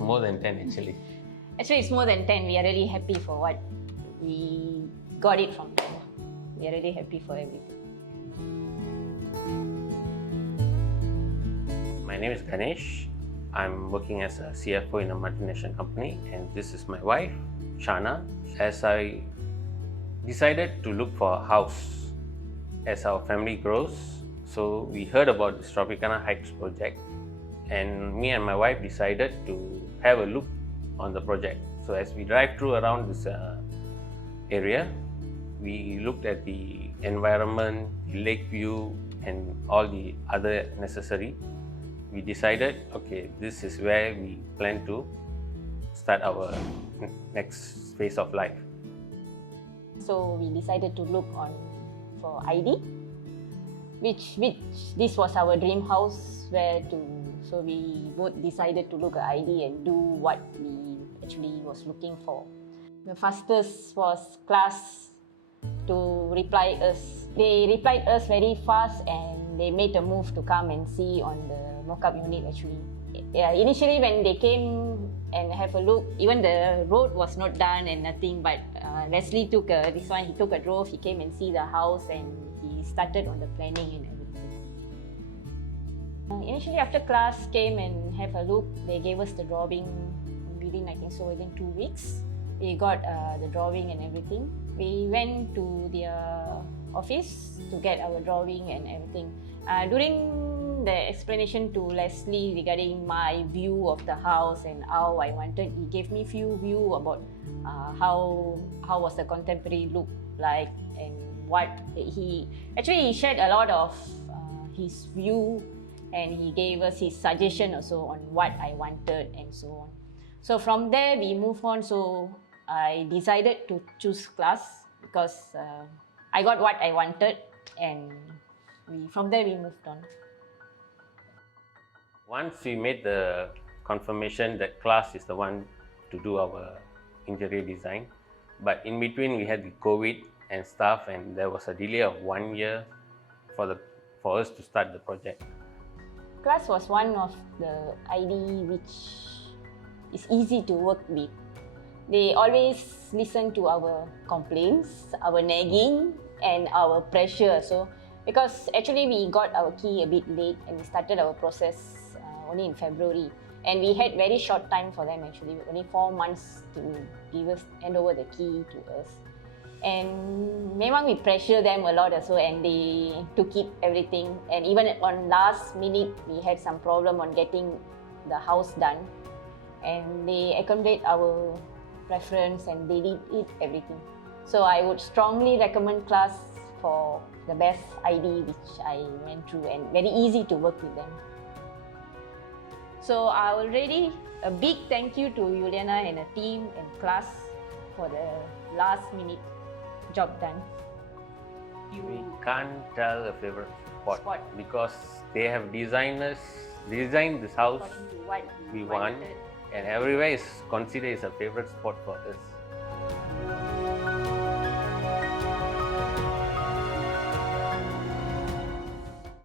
more than 10 actually. Actually, it's more than 10. We are really happy for what we got it from them. We are really happy for everything. My name is Ganeish. I'm working as a CFO in a multinational company, and this is my wife, Shana. As I decided to look for a house as our family grows, so we heard about this Tropicana Heights project, and me and my wife decided to have a look on the project. So as we drive through around this area, we looked at the environment, the lake view, and all the other necessary. We decided, okay, this is where we plan to start our next phase of life. So we decided to look on for ID, which this was our dream house where to. So we both decided to look at ID and do what we actually was looking for. The fastest was Klaas to reply us. They replied us very fast and they made a move to come and see on the mock-up unit actually. Yeah, initially when they came and have a look, even the road was not done and nothing, but Leslie took a drove, he came and see the house and he started on the planning and everything. Initially after Klaas came and have a look, they gave us the drawing within 2 weeks. We got the drawing and everything. We went to their office to get our drawing and everything. During the explanation to Leslie regarding my view of the house and how I wanted, he gave me few view about how was the contemporary look like and what he shared a lot of his view, and he gave us his suggestion also on what I wanted and so on. So from there we move on. So I decided to choose Klaas because I got what I wanted, and from there we moved on. Once we made the confirmation that Klaas is the one to do our interior design, but in between we had the COVID and stuff, and there was a delay of 1 year for us to start the project. Klaas was one of the ID which is easy to work with. They always listen to our complaints, our nagging, and our pressure. So, because actually we got our key a bit late and we started our process only in February. And we had very short time for them actually, only 4 months to hand over the key to us. And memang we pressure them a lot also, and they took it everything. And even on last minute, we had some problem on getting the house done. And they accommodate our preference and they did it everything. So I would strongly recommend Klaas for the best ID which I went through, and very easy to work with them. So I already a big thank you to Juliana and her team and Klaas for the last minute job done. We can't tell a favorite spot because they have designed this house According to what we want, and everywhere is considered as a favorite spot for us.